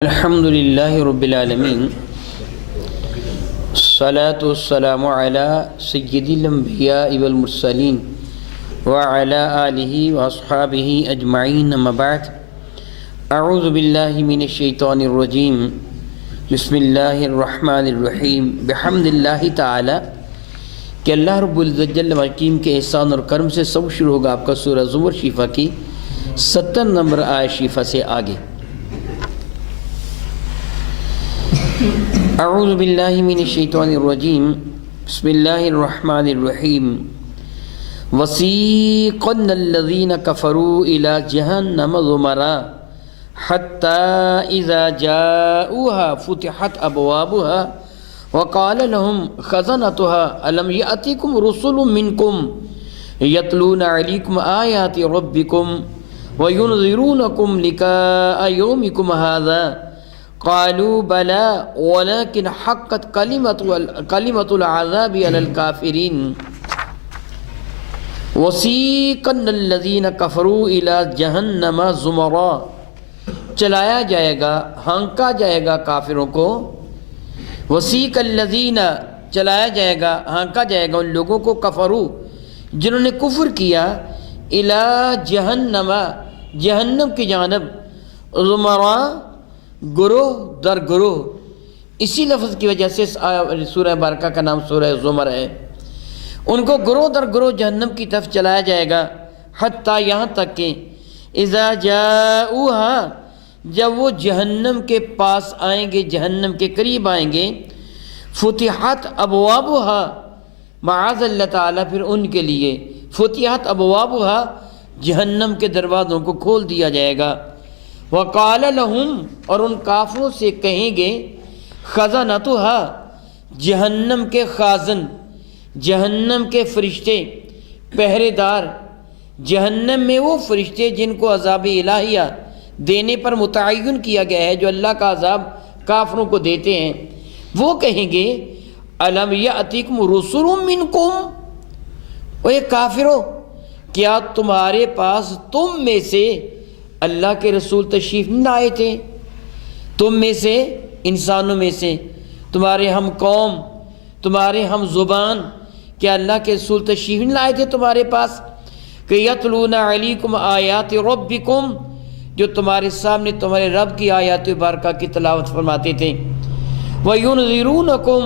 الحمد للہ رب العالمین الصلاة والسلام علی سید الانبیاء والمرسلین وعلی آلہ واصحابہ اجمعین اما بعد اعوذ باللہ من الشیطان الرجیم بسم اللہ الرحمن الرحیم بحمد اللہ تعالی کہ اللہ رب العزت جل وعلا کے احسان اور کرم سے سب شروع ہوگا آپ کا سورہ زمر شفا کی 70 نمبر آیت شفا سے آگے۔ اعوذ باللہ من الشیطان الرجیم بسم اللہ الرحمن الرحیم وسیقن الذین کفروا الی جہنم زمرا حتی اذا جاؤوها فتحت ابوابها وقال لهم خزنتها الم یأتکم رسل منکم یتلون علیکم آیات ربکم وینذرونکم لقاء یومکم هذا قالوا بلى ولكن حقت كلمة العذاب على الكافرين وسيقن الذين كفروا إلى جهنم زمرا چلایا جائے گا، ہانکا جائے گا کافروں کو۔ وسیق الذین چلایا جائے گا، ہانکا جائے گا ان لوگوں کو کفروا جنہوں نے کفر کیا، الى جہنم جہنم کی جانب، زمرا گروہ در گروہ، اسی لفظ کی وجہ سے سورہ بارکہ کا نام سورہ زمر ہے۔ ان کو گروہ در گروہ جہنم کی طرف چلایا جائے گا، حتیٰ یہاں تک کہ اذا جاؤوہا جب وہ جہنم کے پاس آئیں گے، جہنم کے قریب آئیں گے، فتحت ابوابہا معاذ اللہ تعالیٰ پھر ان کے لیے فتحت ابوابہا جہنم کے دروازوں کو کھول دیا جائے گا۔ وقال لہم اور ان کافروں سے کہیں گے، خزنتہا جہنم کے خازن، جہنم کے فرشتے، پہرے دار، جہنم میں وہ فرشتے جن کو عذاب الہیہ دینے پر متعین کیا گیا ہے، جو اللہ کا عذاب کافروں کو دیتے ہیں، وہ کہیں گے الم یأتکم رسل منکم، اے کافرو کیا تمہارے پاس تم میں سے اللہ کے رسول تشریف نہیں لائے تھے؟ تم میں سے، انسانوں میں سے، تمہارے ہم قوم، تمہارے ہم زبان، کیا اللہ کے رسول تشریف نہیں لائے تھے تمہارے پاس کہ یتلون علیکم آیات ربکم جو تمہارے سامنے تمہارے رب کی آیات بارکہ کی تلاوت فرماتے تھے، وینذرونکم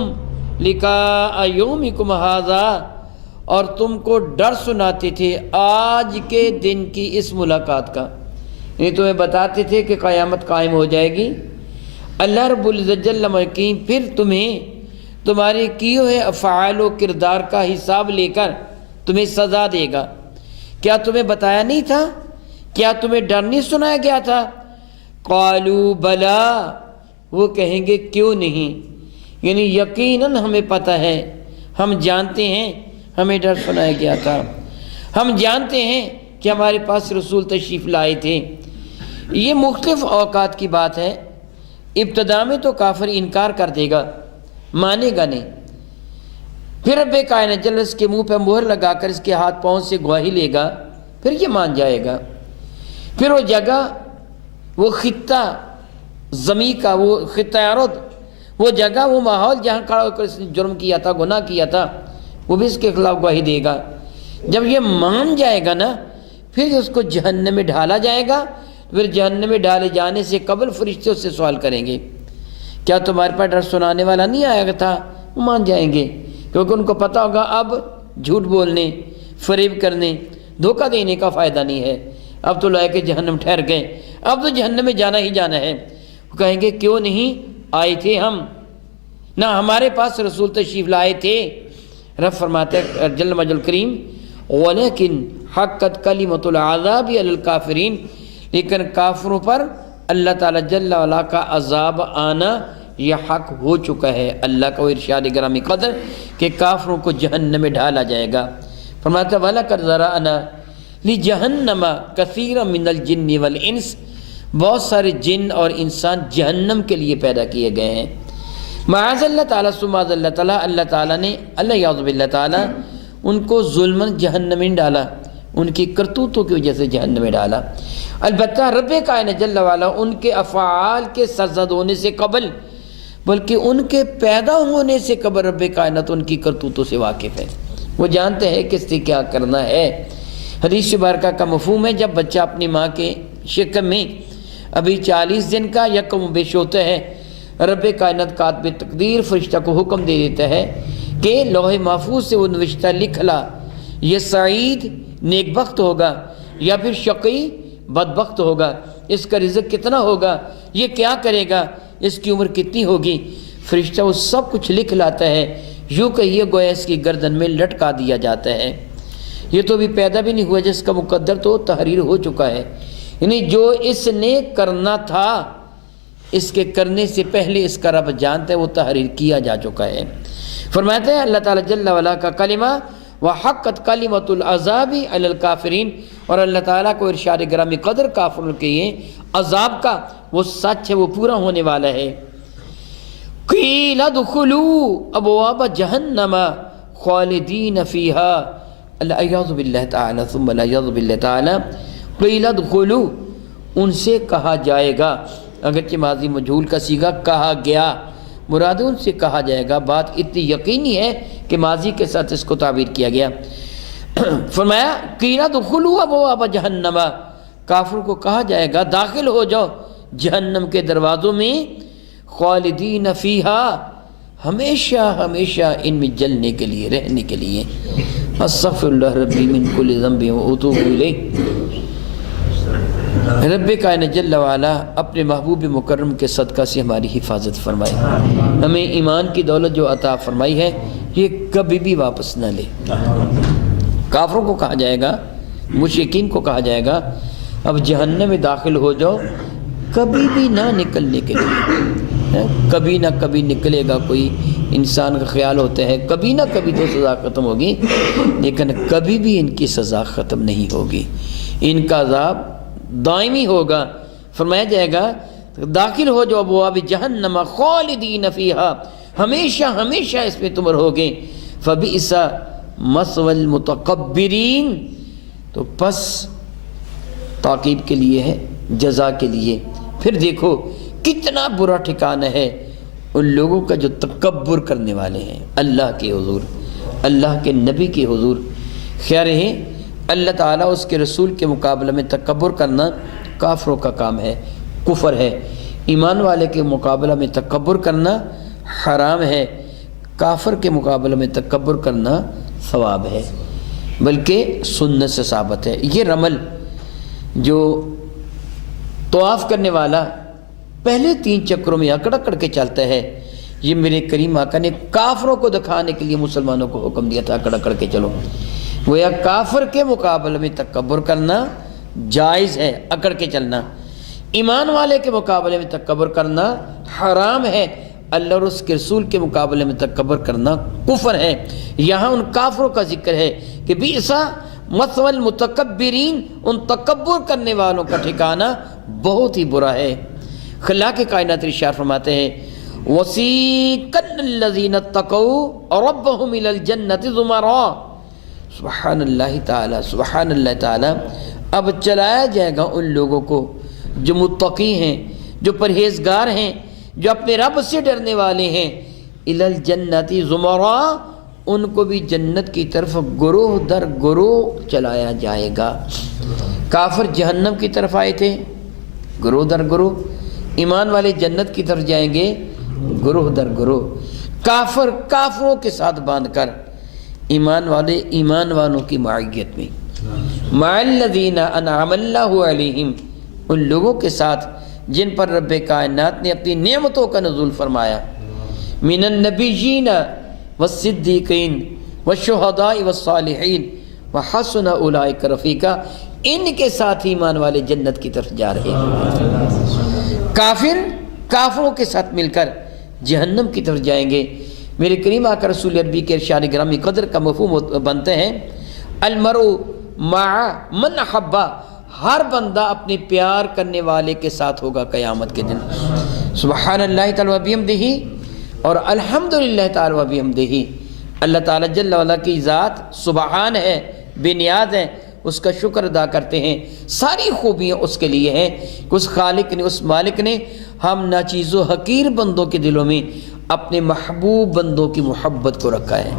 لقاء یومکم ھذا اور تم کو ڈر سناتے تھے آج کے دن کی اس ملاقات کا، یہ تمہیں بتاتے تھے کہ قیامت قائم ہو جائے گی، اللہ رب العزت جل وعلا پھر تمہیں تمہارے کیے ہوئے افعال و کردار کا حساب لے کر تمہیں سزا دے گا۔ کیا تمہیں بتایا نہیں تھا؟ کیا تمہیں ڈر نہیں سنایا گیا تھا؟ قالوا بلا، وہ کہیں گے کیوں نہیں، یعنی یقیناً ہمیں پتہ ہے، ہم جانتے ہیں ہمیں ڈر سنایا گیا تھا، ہم جانتے ہیں کہ ہمارے پاس رسول تشریف لائے تھے۔ یہ مختلف اوقات کی بات ہے۔ ابتدا میں تو کافر انکار کر دے گا، مانے گا نہیں، پھر رب کائنات جل اس کے منہ پہ مہر لگا کر اس کے ہاتھ پاؤں سے گواہی لے گا، پھر یہ مان جائے گا۔ پھر وہ جگہ، وہ خطہ زمین کا، وہ خطہ ارض، وہ جگہ، وہ ماحول جہاں کھڑا ہو کر اس نے جرم کیا تھا، گناہ کیا تھا، وہ بھی اس کے خلاف گواہی دے گا۔ جب یہ مان جائے گا نا، پھر اس کو جہنم میں ڈھالا جائے گا۔ پھر جہنم میں ڈالے جانے سے قبل فرشتے اس سے سوال کریں گے، کیا تمہارے پاس ڈر سنانے والا نہیں آیا تھا؟ وہ مان جائیں گے، کیونکہ ان کو پتہ ہوگا اب جھوٹ بولنے، فریب کرنے، دھوکہ دینے کا فائدہ نہیں ہے، اب تو لائے کہ جہنم ٹھہر گئے، اب تو جہنم میں جانا ہی جانا ہے۔ وہ کہیں گے کیوں نہیں آئے تھے ہم، نہ ہمارے پاس رسول تشریف لائے تھے۔ رب فرماتے ہیں جل مجل کریم، ولیکن حقت کلمۃ العذاب علی الکافرین، لیکن کافروں پر اللہ تعالیٰ جل وعلا کا عذاب آنا یہ حق ہو چکا ہے۔ اللہ کا وہ ارشاد گرامی قدر کہ کافروں کو جہنم میں ڈالا جائے گا۔ فرماتا وَلَقَدْ ذَرَأْنَا لِجَهَنَّمَ كَثِيرًا مِنَ الْجِنِّ وَالْإِنسِ، بہت سارے جن اور انسان جہنم کے لیے پیدا کیے گئے ہیں۔ معاذ اللہ تعالیٰ سماذ اللہ تعالیٰ، اللہ تعالیٰ نے، اللہ یعوذ باللہ تعالیٰ ان کو ظلماً جہنم میں ڈالا، ان کی کرتوتوں کی وجہ سے جہنم میں ڈالا۔ البتہ رب کائنات جل وعلا ان کے افعال کے سرزد ہونے سے قبل بلکہ ان کے پیدا ہونے سے قبل رب کائنات ان کی کرتوتوں سے واقف ہے، وہ جانتے ہیں کس سے کیا کرنا ہے۔ حدیث مبارکہ کا مفہوم ہے جب بچہ اپنی ماں کے شکم میں ابھی 40 دن کا یا کم و بیش ہوتا ہے، رب کائنات کاتب تقدیر فرشتہ کو حکم دے دیتا ہے کہ لوح محفوظ سے وہ نوشتہ لکھ لا، یہ سعید نیک بخت ہوگا یا پھر شقی بدبخت ہوگا، اس کا رزق کتنا ہوگا، یہ کیا کرے گا، اس کی عمر کتنی ہوگی۔ فرشتہ وہ سب کچھ لکھ لاتا ہے، یوں کہ یہ گویا اس کی گردن میں لٹکا دیا جاتا ہے۔ یہ تو بھی پیدا بھی نہیں ہوا جس کا مقدر تو تحریر ہو چکا ہے، یعنی جو اس نے کرنا تھا اس کے کرنے سے پہلے اس کا رب جانتا ہے، وہ تحریر کیا جا چکا ہے۔ فرماتے ہیں اللہ تعالیٰ جل وعلا کا کلمہ وحقت کلمۃ العذاب علی الکافرین، اور اللہ تعالیٰ کو ارشاد گرامی قدر کافروں کے یہ عذاب کا وہ سچ ہے، وہ پورا ہونے والا ہے۔ قیل ادخلوا ابواب جہنم خالدین فیہا، العیاذ باللہ تعالی ثم العیاذ باللہ تعالی، قیل ادخلوا ان سے کہا جائے گا، اگرچہ ماضی مجہول کا صیغہ کہا گیا، مراد ان سے کہا جائے گا، بات اتنی یقینی ہے کہ ماضی کے ساتھ اس کو تعبیر کیا گیا۔ فرمایا قیل ادخلوا ابواب جہنم، کافر کو کہا جائے گا داخل ہو جاؤ جہنم کے دروازوں میں، خالدین فیہا ہمیشہ ہمیشہ ان میں جلنے کے لیے، رہنے کے لیے۔ استغفر اللہ ربی من کل ذنب واتوب الیہ۔ رب کائنات جل وعلا اپنے محبوب مکرم کے صدقہ سے ہماری حفاظت فرمائے، ہمیں ایمان کی دولت جو عطا فرمائی ہے یہ کبھی بھی واپس نہ لے۔ کافروں کو کہا جائے گا، مشرکین کو کہا جائے گا اب جہنم میں داخل ہو جاؤ، کبھی بھی نہ نکلنے کے لیے، کبھی نہ کبھی نکلے گا، کوئی انسان کا خیال ہوتا ہے کبھی نہ کبھی تو سزا ختم ہوگی، لیکن کبھی بھی ان کی سزا ختم نہیں ہوگی، ان کا عذاب دائمی ہوگا۔ فرمایا جائے گا داخل ہو جو ابواب جہنم خالدین فیہا، ہمیشہ ہمیشہ اس میں تم رہوگے، فبئس مثوى المتکبرین، تو پس تاکید کے لیے ہے، جزا کے لیے۔ پھر دیکھو کتنا برا ٹھکانہ ہے ان لوگوں کا جو تکبر کرنے والے ہیں اللہ کے حضور، اللہ کے نبی کے حضور۔ خیر ہے اللہ تعالیٰ اس کے رسول کے مقابلے میں تکبر کرنا کافروں کا کام ہے، کفر ہے۔ ایمان والے کے مقابلہ میں تکبر کرنا حرام ہے، کافر کے مقابلے میں تکبر کرنا ثواب ہے، بلکہ سنت سے ثابت ہے۔ یہ رمل جو طواف کرنے والا پہلے 3 چکروں میں اکڑ اکڑ کے چلتا ہے، یہ میرے کریم آقا نے کافروں کو دکھانے کے لیے مسلمانوں کو حکم دیا تھا اکڑ اکڑ کے چلو۔ وہ یا کافر کے مقابلے میں تکبر کرنا جائز ہے، اکڑ کے چلنا، ایمان والے کے مقابلے میں تکبر کرنا حرام ہے، اللہ اور اس کے رسول کے مقابلے میں تکبر کرنا کفر ہے۔ یہاں ان کافروں کا ذکر ہے کہ بئسا مثوى المتکبرین، ان تکبر کرنے والوں کا ٹھکانہ بہت ہی برا ہے۔ خلاق کائنات ارشاد فرماتے ہیں وَسِيقَ الَّذِينَ اتَّقَوْا رَبَّهُمْ إِلَى الْجَنَّةِ زُمَرًا، سبحان اللہ تعالیٰ، سبحان اللہ تعالیٰ۔ اب چلایا جائے گا ان لوگوں کو جو متقی ہیں، جو پرہیزگار ہیں، جو اپنے رب سے ڈرنے والے ہیں، اِلَى الْجَنَّةِ زُمَرًا، ان کو بھی جنت کی طرف گروہ در گروہ چلایا جائے گا۔ کافر جہنم کی طرف آئے تھے گروہ در گروہ، ایمان والے جنت کی طرف جائیں گے گروہ در گروہ۔ کافر کافروں کے ساتھ باندھ کر، ایمان والے ایمان والوں کی معیت میں، مع الذین انعم اللہ علیہم، ان لوگوں کے ساتھ جن پر رب کائنات نے اپنی نعمتوں کا نزول فرمایا، من النبیین والصدیقین والشہداء والصالحین وحسن اولئک رفیقا، ان کے ساتھ ایمان والے جنت کی طرف جا رہے ہیں۔ کافر کافروں کے ساتھ مل کر جہنم کی طرف جائیں گے۔ میرے کریم آقا رسول عربی کے ارشاد گرامی قدر کا مفہوم بنتے ہیں المرء مع من احبہ، ہر بندہ اپنے پیار کرنے والے کے ساتھ ہوگا قیامت کے دن۔ سبحان اللہ تعالی و بحمدہ، اور الحمدللہ تعالی و بحمدہ۔ اللہ تعالیٰ جل وعلا کی ذات سبحان ہے، بے نیاز ہے، اس کا شکر ادا کرتے ہیں، ساری خوبیاں اس کے لیے ہیں کہ اس خالق نے، اس مالک نے ہم ناچیز و حقیر بندوں کے دلوں میں اپنے محبوب بندوں کی محبت کو رکھا ہے۔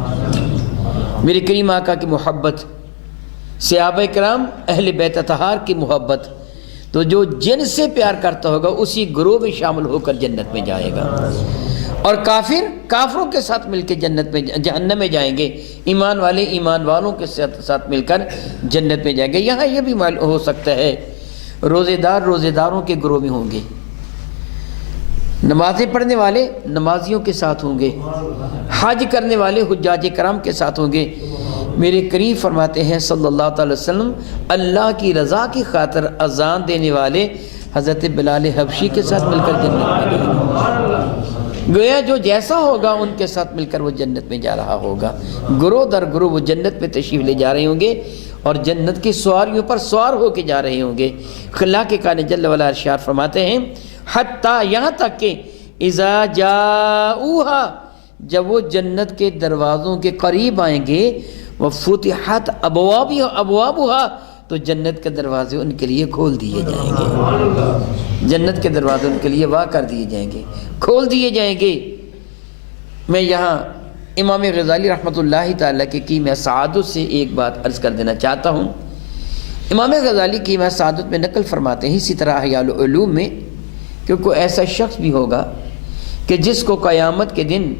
میرے کریم آقا کی محبت، صحابہ کرام اہل بیت اطہار کی محبت، تو جو جن سے پیار کرتا ہوگا اسی گروہ میں شامل ہو کر جنت میں جائے گا، اور کافروں کے ساتھ مل کے جنت میں، جہنم میں جائیں گے، ایمان والے ایمان والوں کے ساتھ مل کر جنت میں جائیں گے۔ یہاں یہ بھی معلوم ہو سکتا ہے روزے دار روزے داروں کے گروہ میں ہوں گے، نمازیں پڑھنے والے نمازیوں کے ساتھ ہوں گے، حج کرنے والے حجاج کرام کے ساتھ ہوں گے۔ میرے کریم فرماتے ہیں صلی اللہ تعالی وسلم، اللہ کی رضا کی خاطر اذان دینے والے حضرت بلال حبشی کے ساتھ مل کر جنت میں جائیں گے۔ گویا جو جیسا ہوگا ان کے ساتھ مل کر وہ جنت میں جا رہا ہوگا، گروہ در گروہ وہ جنت میں تشریف لے جا رہے ہوں گے اور جنت کی سواریوں پر سوار ہو کے جا رہے ہوں گے۔ خلا کے کان جل وعلا ارشاد فرماتے ہیں، حتیٰ یہاں تک کہ اذا جاؤہا، جب وہ جنت کے دروازوں کے قریب آئیں گے، وفتحت ابوابها، تو جنت کے دروازے ان کے لیے کھول دیے جائیں گے، جنت کے دروازے ان کے لیے واہ کر دیے جائیں گے، کھول دیے جائیں گے۔ میں یہاں امام غزالی رحمۃ اللہ تعالیٰ کی قیمہ سعادت سے ایک بات عرض کر دینا چاہتا ہوں۔ امام غزالی قیمہ سعادت میں نقل فرماتے ہیں، اسی طرح احیاء العلوم میں، کہ کوئی ایسا شخص بھی ہوگا کہ جس کو قیامت کے دن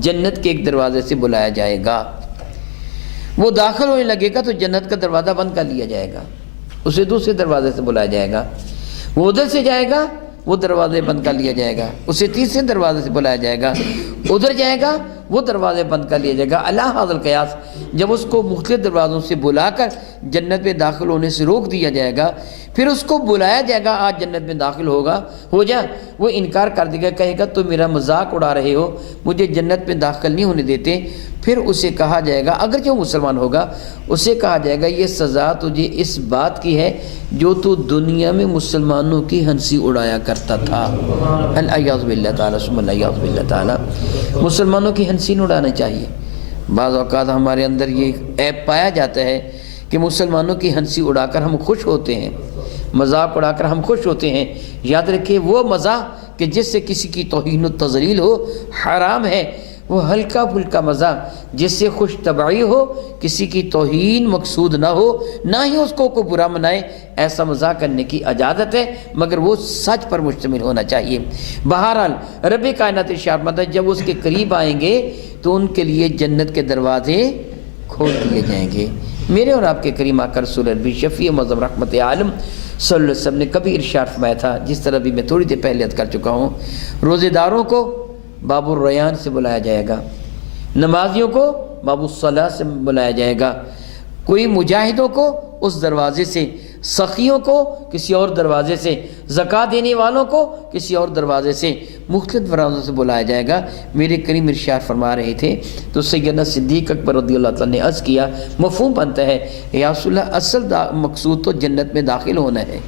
جنت کے ایک دروازے سے بلایا جائے گا، وہ داخل ہونے لگے گا تو جنت کا دروازہ بند کر لیا جائے گا، اسے دوسرے دروازے سے بلایا جائے گا، وہ ادھر سے جائے گا، وہ دروازے بند کر لیا جائے گا، اسے تیسرے دروازے سے بلایا جائے گا، ادھر جائے گا، وہ دروازے بند کر لیا جائے گا۔ اللہ حاضر قیاس، جب اس کو مختلف دروازوں سے بلا کر جنت میں داخل ہونے سے روک دیا جائے گا، پھر اس کو بلایا جائے گا، آج جنت میں داخل ہو جا، وہ انکار کر دے گا، کہے گا تم میرا مذاق اڑا رہے ہو، مجھے جنت میں داخل نہیں ہونے دیتے۔ پھر اسے کہا جائے گا، اگر جو مسلمان ہوگا، اسے کہا جائے گا یہ سزا تجھے اس بات کی ہے جو تو دنیا میں مسلمانوں کی ہنسی اڑایا کرتا تھا۔ الیاذ باللہ تعالیٰ ثم الیاذ باللہ تعالیٰ، مسلمانوں کی ہنسی نہ اڑانا چاہیے۔ بعض اوقات ہمارے اندر یہ عیب پایا جاتا ہے کہ مسلمانوں کی ہنسی اڑا کر ہم خوش ہوتے ہیں، مذاق اڑا کر ہم خوش ہوتے ہیں۔ یاد رکھیں، وہ مذاق کہ جس سے کسی کی توہین و تذلیل ہو حرام ہے، وہ ہلکا پھلکا مزہ جس سے خوش طبعی ہو، کسی کی توہین مقصود نہ ہو، نہ ہی اس کو کوئی برا منائے، ایسا مزہ کرنے کی اجازت ہے، مگر وہ سچ پر مشتمل ہونا چاہیے۔ بہرحال رب کائنات ارشاد فرماتا ہے، جب اس کے قریب آئیں گے تو ان کے لیے جنت کے دروازے کھول دیے جائیں گے۔ میرے اور آپ کے کریم آقا رسول عربی شفیع معظم رحمت عالم صلی اللہ علیہ وسلم نے کبھی ارشاد فرمایا تھا، جس طرح بھی میں تھوڑی دیر پہلے عرض کر چکا ہوں، روزے داروں کو باب الریان سے بلایا جائے گا، نمازیوں کو باب الصلاح سے بلایا جائے گا، کوئی مجاہدوں کو اس دروازے سے، سخیوں کو کسی اور دروازے سے، زکوٰۃ دینے والوں کو کسی اور دروازے سے، مختلف دروازوں سے بلایا جائے گا۔ میرے کریم ارشاد فرما رہے تھے تو سیدنا صدیق اکبر رضی اللہ تعالیٰ نے عرض کیا، مفہوم بنتا ہے یا رسول اللہ، اصل مقصود تو جنت میں داخل ہونا ہے،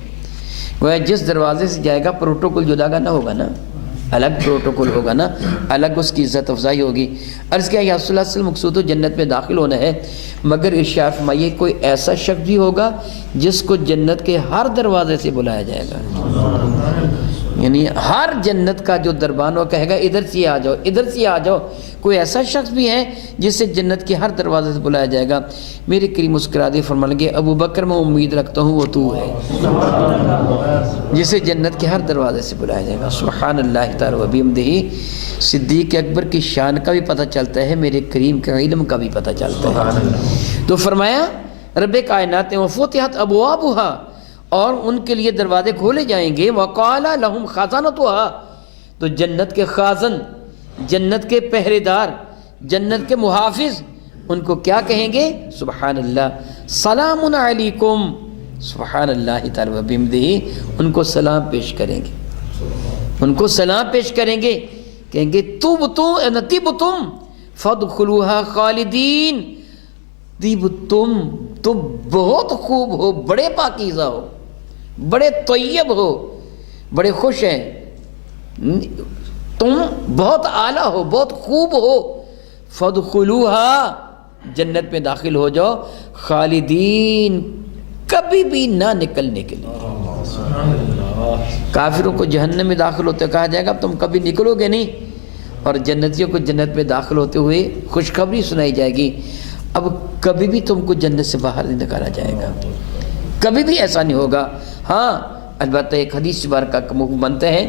وہ جس دروازے سے جائے گا پروٹوکول جدا نہ ہوگا نا، الگ پروٹوکول ہوگا نا، الگ اس کی عزت افزائی ہوگی۔ عرض کیا یا رسول اللہ اصل مقصود تو جنت میں داخل ہونا ہے، مگر ارشاد فرمائیے کوئی ایسا شخص بھی ہوگا جس کو جنت کے ہر دروازے سے بلایا جائے گا، یعنی ہر جنت کا جو دربان وہ کہے گا ادھر سے آ جاؤ، ادھر سے آ جاؤ۔ کوئی ایسا شخص بھی ہے جس سے جنت کے ہر دروازے سے بلایا جائے گا۔ میرے کریم مسکرا دے، فرمان لگے ابو بکر میں امید رکھتا ہوں وہ تو ہے جسے جنت کے ہر دروازے سے بلایا جائے گا۔ سبحان اللہ تعالی و بحمدہ۔ صدیق اکبر کی شان کا بھی پتہ چلتا ہے، میرے کریم کے علم کا بھی پتہ چلتا ہے۔ تو فرمایا رب کائنات نے وفتحت ابوابها، اور ان کے لیے دروازے کھولے جائیں گے، وقال لهم خزانتها، تو جنت کے خازن، جنت کے پہرے دار، جنت کے محافظ ان کو کیا کہیں گے؟ سبحان اللہ، سلام علیکم، سبحان اللہ تعالی و بحمدہ، ان کو سلام پیش کریں گے، ان کو سلام پیش کریں گے، کہیں گے طبتم فادخلوها خالدین، تم بہت خوب ہو، بڑے پاکیزہ ہو، بڑے طیب ہو، بڑے خوش ہیں، تم بہت اعلیٰ ہو، بہت خوب ہو، فادخلوها، جنت میں داخل ہو جاؤ، خالدین کبھی بھی نہ نکلنے کے لیے۔ کافروں کو جہنم میں داخل ہوتے کہا جائے گا اب تم کبھی نکلو گے نہیں، اور جنتیوں کو جنت میں داخل ہوتے ہوئے خوشخبری سنائی جائے گی اب کبھی بھی تم کو جنت سے باہر نہیں نکالا جائے گا، کبھی بھی ایسا نہیں ہوگا۔ ہاں البتہ ایک حدیث مبارکہ کا موقع بنتا ہے،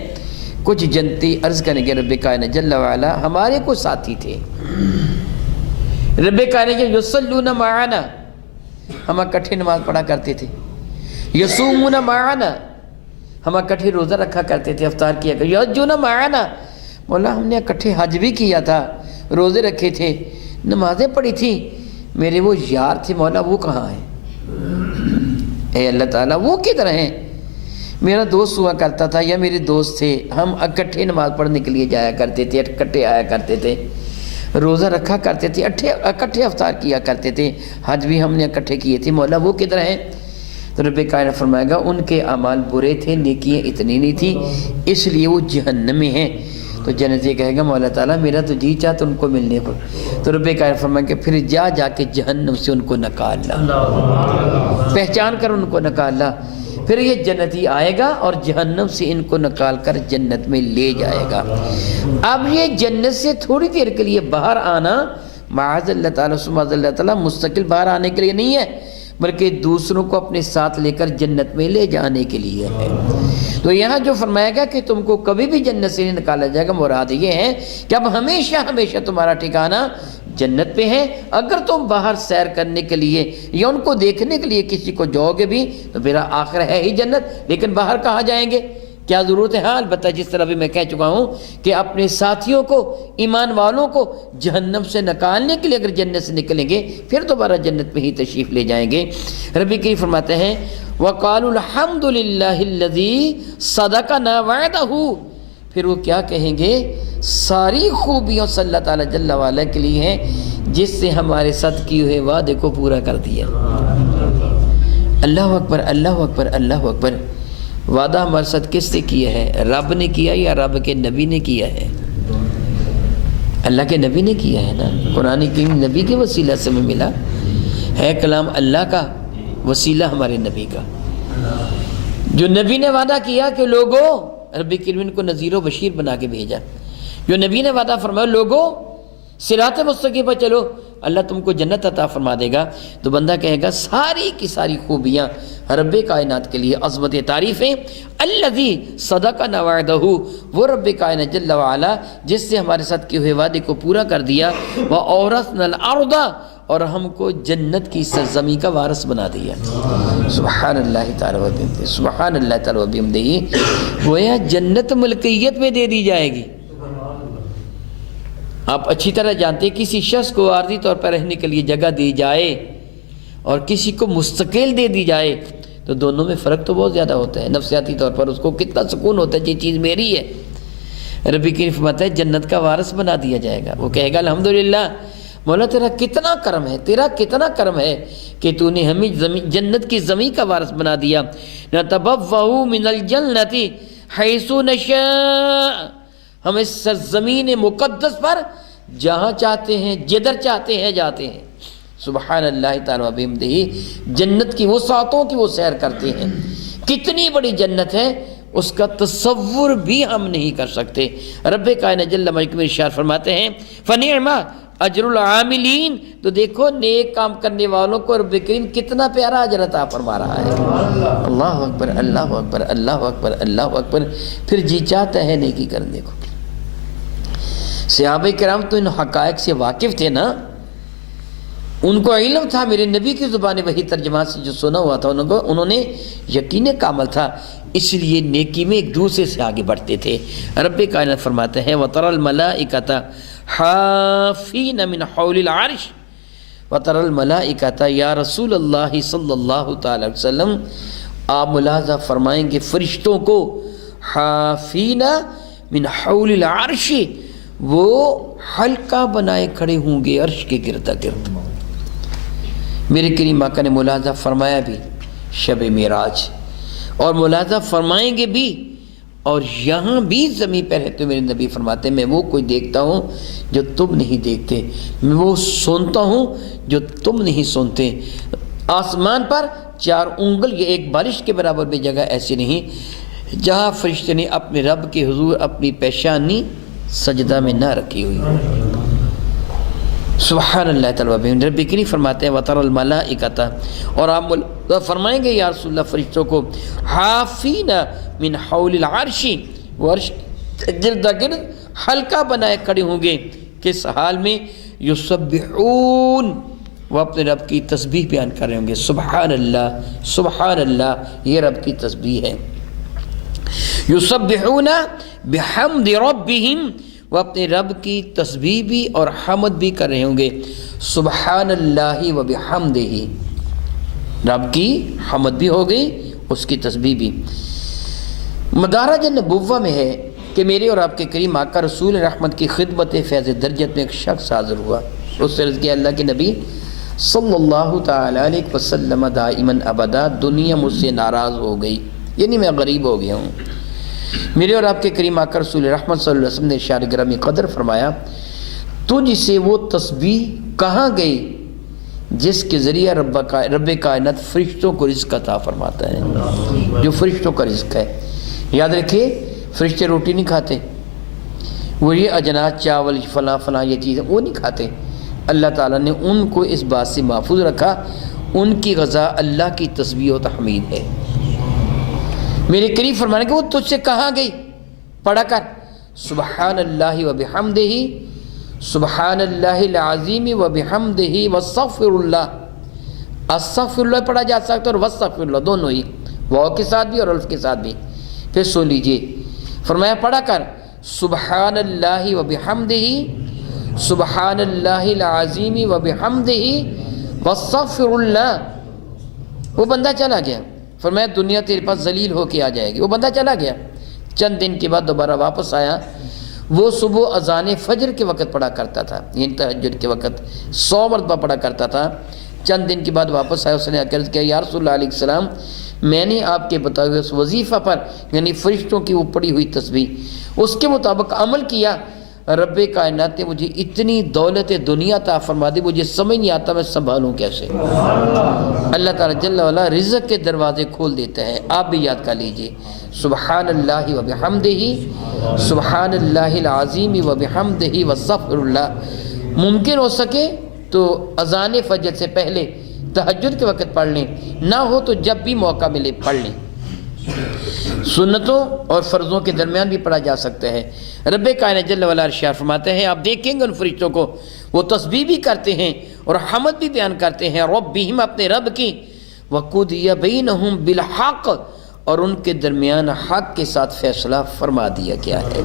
کچھ جنتی عرض کریں گے رب کائنات جل وعلا ہمارے کو ساتھی تھے، رب کائنات یصلون معنا، ہم اکٹھے نماز پڑھا کرتے تھے، یصومون معنا، ہم اکٹھے روزہ رکھا کرتے تھے، افطار کیا کرتے، یحجون معنا، مولا ہم نے اکٹھے حج بھی کیا تھا، روزے رکھے تھے، نمازیں پڑھی تھی، میرے وہ یار تھے مولا وہ کہاں ہیں؟ اے اللہ تعالیٰ وہ کدھر ہیں؟ میرا دوست ہوا کرتا تھا یا میرے دوست تھے، ہم اکٹھے نماز پڑھنے کے لیے جایا کرتے تھے، اکٹھے آیا کرتے تھے، روزہ رکھا کرتے تھے، اکٹھے افطار کیا کرتے تھے، حج بھی ہم نے اکٹھے کیے تھے، مولا وہ کدھر ہیں؟ تو رب کائنات فرمائے گا ان کے اعمال برے تھے، نیکیاں اتنی نہیں تھی، اس لیے وہ جہنم میں ہیں۔ تو جنتی کہے گا مولا تعالیٰ میرا تو جی چاہتا ان کو ملنے پر، تو رب کائنات فرمائے گا پھر جا کے جہنم سے ان کو نکال لا، پہچان کر ان کو نکال لا، پھر یہ جنتی آئے گا اور جہنم سے ان کو نکال کر جنت میں لے جائے گا۔ اب یہ جنت سے تھوڑی دیر کے لیے باہر آنا معاذ اللہ تعالیٰ سبحان اللہ تعالیٰ مستقل باہر آنے کے لیے نہیں ہے، بلکہ دوسروں کو اپنے ساتھ لے کر جنت میں لے جانے کے لیے ہے۔ تو یہاں جو فرمایا گا کہ تم کو کبھی بھی جنت سے نہیں نکالا جائے گا، مراد یہ ہے کہ اب ہمیشہ ہمیشہ تمہارا ٹھکانہ جنت پہ ہے۔ اگر تم باہر سیر کرنے کے لیے یا ان کو دیکھنے کے لیے کسی کو جاؤ گے بھی تو میرا آخر ہے ہی جنت، لیکن باہر کہاں جائیں گے؟ کیا ضرورت ہے؟ ہاں البتہ جس طرح بھی میں کہہ چکا ہوں کہ اپنے ساتھیوں کو، ایمان والوں کو جہنم سے نکالنے کے لیے اگر جنت سے نکلیں گے پھر دوبارہ جنت میں ہی تشریف لے جائیں گے۔ ربی کریم فرماتے ہیں وَقَالُوا الْحَمْدُ لِلَّهِ الَّذِي صَدَقَنَا وَعْدَهُ، پھر وہ کیا کہیں گے؟ ساری خوبیوں صلی اللہ تعالیٰ جل وعلا کے لیے ہیں جس سے ہمارے ساتھ کیے ہوئے وعدے کو پورا کر دیا۔ اللہ اکبر اللہ اکبر اللہ اکبر۔ وعدہ ہمارے ساتھ کس سے کیا ہے؟ رب نے کیا یا رب کے نبی نے کیا ہے؟ اللہ کے نبی نے کیا ہے نا۔ قرآن کریم نبی کے وسیلہ سے ہمیں ملا ہے، کلام اللہ کا وسیلہ ہمارے نبی کا، جو نبی نے وعدہ کیا کہ لوگوں، رب کریم کو نذیر و بشیر بنا کے بھیجا، جو نبی نے وعدہ فرمایا لوگوں صراط مستقیم پر چلو اللہ تم کو جنت عطا فرما دے گا، تو بندہ کہے گا ساری کی ساری خوبیاں رب کائنات کے لیے، عظمت تعریفیں الذی صدقنا وعدہ، وہ رب کائنات جل وعلا جس سے ہمارے ساتھ کیے ہوئے وعدے کو پورا کر دیا، وَأَوْرَثْنَا الْأَرْضَ، اور ہم کو جنت کی سرزمین کا وارث بنا دیا۔ سبحان اللہ تعالیٰ و بحمدہ، سبحان اللہ تعالیٰ و بحمدہ۔ گویا جنت ملکیت میں دے دی جائے گی۔ آپ اچھی طرح جانتے ہیں کسی شخص کو عارضی طور پر رہنے کے لیے جگہ دی جائے اور کسی کو مستقل دے دی جائے تو دونوں میں فرق تو بہت زیادہ ہوتا ہے، نفسیاتی طور پر اس کو کتنا سکون ہوتا ہے یہ چیز میری ہے۔ ربی کریم فرماتا ہے جنت کا وارث بنا دیا جائے گا، وہ کہے گا الحمدللہ مولا تیرا کتنا کرم ہے، تیرا کتنا کرم ہے کہ تو نے ہمیں جنت کی زمین کا وارث بنا دیا۔ نَتَبَوَّأُ مِنَ الْجَنَّةِ حَيْثُ نَشَاءُ، ہم اس سرزمین مقدس پر جہاں چاہتے ہیں جدھر چاہتے ہیں جاتے ہیں۔ سبحان اللہ تعالیٰ وبحمدہ۔ جنت کی وسعتوں کی وہ سیر کرتے ہیں، کتنی بڑی جنت ہے اس کا تصور بھی ہم نہیں کر سکتے۔ رب کائنات جل مجدہ ارشاد فرماتے ہیں فَنِعْمَ اجر العاملین، تو دیکھو نیک کام کرنے والوں کو رب کریم کتنا پیارا اجر عطا فرما رہا ہے۔ اللہ اکبر اللہ اکبر اللہ اکبر اللہ اکبر۔ پھر جی چاہتا ہے نیکی کرنے کو۔ صحابہ کرام تو ان حقائق سے واقف تھے نا، ان کو علم تھا، میرے نبی کی زبان وحی ترجمہ سے جو سنا ہوا تھا انہوں نے یقین کامل تھا، اس لیے نیکی میں ایک دوسرے سے آگے بڑھتے تھے۔ رب کائنات فرماتے ہیں وَتَرَى الْمَلَائِكَةَ حَافِينَ مِنْ حَوْلِ الْعَرْشِ، وَتَرَى الْمَلَائِكَةَ یا رسول اللہ صلی اللہ تعالی وسلم، آپ ملاحظہ فرمائیں گے فرشتوں کو حافین من حول العرش، وہ حلقہ بنائے کھڑے ہوں گے عرش کے گردا گرد۔ میرے کریم آقا نے ملاحظہ فرمایا بھی شب معراج، اور ملاحظہ فرمائیں گے بھی، اور یہاں بھی زمین پر رہتے میرے نبی فرماتے ہیں میں وہ کوئی دیکھتا ہوں جو تم نہیں دیکھتے، میں وہ سنتا ہوں جو تم نہیں سنتے۔ آسمان پر 4 انگل یا 1 بالش کے برابر بھی جگہ ایسی نہیں جہاں فرشتے نے اپنے رب کے حضور اپنی پیشانی سجدہ میں نہ رکھی ہوئی. سبحان اللہ تعالیٰ. رب کریم فرماتے ہیں وَتَرَى الْمَلَائِكَةَ، اور آپ فرمائیں گے یا رسول اللہ فرشتوں کو حافین من حول العرش، وہ عرش گرد گرد حلقہ بنائے کھڑے ہوں گے. کس حال میں؟ یسبحون، وہ اپنے رب کی تسبیح بیان کر رہے ہوں گے. سبحان اللہ سبحان اللہ، یہ رب کی تسبیح ہے. یسبحون بحمد ربہم، وہ اپنے رب کی تسبیح بھی اور حمد بھی کر رہے ہوں گے. سبحان اللہ و بحمدہ، رب کی حمد بھی ہو گئی، اس کی تسبیح بھی. مدارج نبوہ میں ہے کہ میرے اور آپ کے کریم آقا رسول رحمت کی خدمت فیض درجت میں ایک شخص حاضر ہوا. اس سے عرض کیا اللہ کے نبی صلی اللہ تعالی علیہ وسلم دائماً ابدا دنیا مجھ سے ناراض ہو گئی، یعنی میں غریب ہو گیا ہوں. میرے اور آپ کے کریم آقا رسول رحمت صلی اللہ علیہ وسلم نے ارشاد گرامی قدر فرمایا تجھ سے وہ تسبیح کہاں گئی جس کے ذریعہ رب کائنات فرشتوں کو رزق عطا فرماتا ہے، جو فرشتوں کا رزق ہے. یاد رکھیے فرشتے روٹی نہیں کھاتے، وہ یہ اجناس چاول فلاں فلاں یہ چیزیں وہ نہیں کھاتے. اللہ تعالیٰ نے ان کو اس بات سے محفوظ رکھا، ان کی غذا اللہ کی تسبیح و تحمید ہے. میرے قریب فرمانے کہ وہ تجھ سے کہاں گئی، پڑھا کر سبحان اللہ و بحمدہ، سبحان اللہ العظیم و بحمدہ واستغفر اللہ. استغفر اللہ پڑھا جا سکتا ہے اور واستغفر اللہ دونوں ہی، واو کے ساتھ بھی اور الف کے ساتھ بھی. پھر سن لیجئے فرمایا پڑھا کر سبحان اللہ و بحمدہ، سبحان اللہ العظیم و بحمدہ واستغفر اللہ. وہ بندہ چلا گیا. فرمایا دنیا تیرے پاس ذلیل ہو کے آ جائے گی. وہ بندہ چلا گیا. چند دن کے بعد دوبارہ واپس آیا. وہ صبح اذان فجر کے وقت پڑھا کرتا تھا، یعنی تہجد کے وقت 100 مرتبہ پڑھا کرتا تھا. چند دن کے بعد واپس آیا. اس نے عرض کیا یا رسول اللہ علیہ السلام میں نے آپ کے بتائے ہوئے اس وظیفہ پر، یعنی فرشتوں کی وہ پڑھی ہوئی تسبیح، اس کے مطابق عمل کیا. رب کائنات نے مجھے اتنی دولت دنیا عطا فرما دی، مجھے سمجھ نہیں آتا میں سنبھالوں کیسے. اللہ تعالیٰ جل وعلا رزق کے دروازے کھول دیتا ہے. آپ بھی یاد کر لیجئے سبحان اللہ و بحمدہ، سبحان اللہ العظیم و بحمدہ واستغفر اللہ. ممکن ہو سکے تو اذان فجر سے پہلے تہجد کے وقت پڑھ لیں، نہ ہو تو جب بھی موقع ملے پڑھ لیں. سنتوں اور فرضوں کے درمیان بھی پڑھا جا سکتا ہے. رب کائنات جل وعلا ارشاد فرماتے ہیں آپ دیکھیں گے ان فرشتوں کو وہ تسبیح بھی کرتے ہیں اور حمد بھی بیان کرتے ہیں ربہم اپنے رب کی. وقضی بینہم بالحق، اور ان کے درمیان حق کے ساتھ فیصلہ فرما دیا گیا ہے.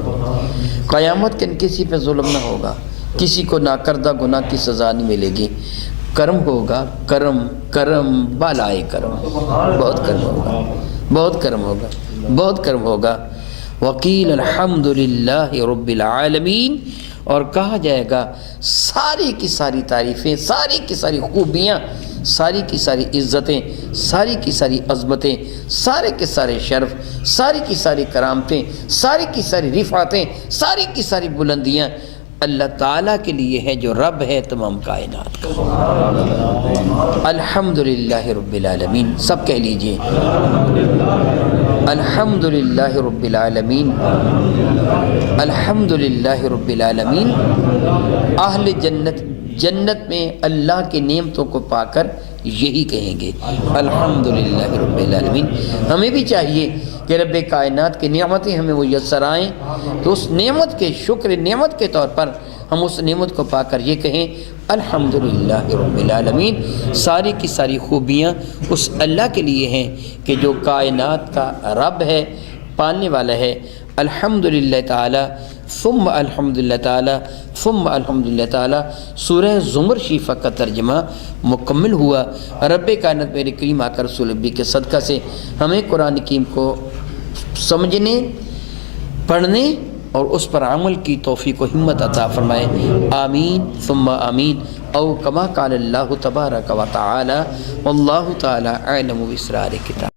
قیامت کے دن کسی پہ ظلم نہ ہوگا، کسی کو ناکردہ گناہ کی سزا نہیں ملے گی. کرم ہوگا، کرم کرم بالائے کرم، بہت کرم ہوگا، بہت کرم ہوگا، بہت کرم ہوگا. وقیل الحمدللہ رب العالمین، اور کہا جائے گا ساری کی ساری تعریفیں، ساری کی ساری خوبیاں، ساری کی ساری عزتیں، ساری کی ساری عظمتیں، سارے کے سارے شرف، ساری کی ساری کرامتیں، ساری کی ساری رفعتیں، ساری کی ساری بلندیاں اللہ تعالیٰ کے لیے ہے جو رب ہے تمام کائنات کا. الحمدللہ رب العالمین. سب کہہ لیجئے الحمدللہ رب العالمین، الحمدللہ رب العالمین. اہل جنت میں اللہ کی نعمتوں کو پا کر یہی کہیں گے الحمدللہ رب العالمین. ہمیں بھی چاہیے کہ رب کائنات کی نعمتیں ہمیں میسر آئیں تو اس نعمت کے شکر نعمت کے طور پر ہم اس نعمت کو پا کر یہ کہیں الحمدللہ رب العالمین. ساری کی ساری خوبیاں اس اللہ کے لیے ہیں کہ جو کائنات کا رب ہے، پالنے والا ہے. الحمدللہ تعالی ثم الحمدللہ تعالی ثم الحمدللہ تعالی. سورہ زمر شریفہ کا ترجمہ مکمل ہوا. رب کائنات میرے کریم آقا رسول اللہ کے صدقہ سے ہمیں قرآن حکیم کو سمجھنے، پڑھنے اور اس پر عمل کی توفیق و ہمت عطا فرمائے. آمین ثم آمین. او کما قال اللہ تبارک و تعالی واللہ تعالی اعلم باسرار کتاب.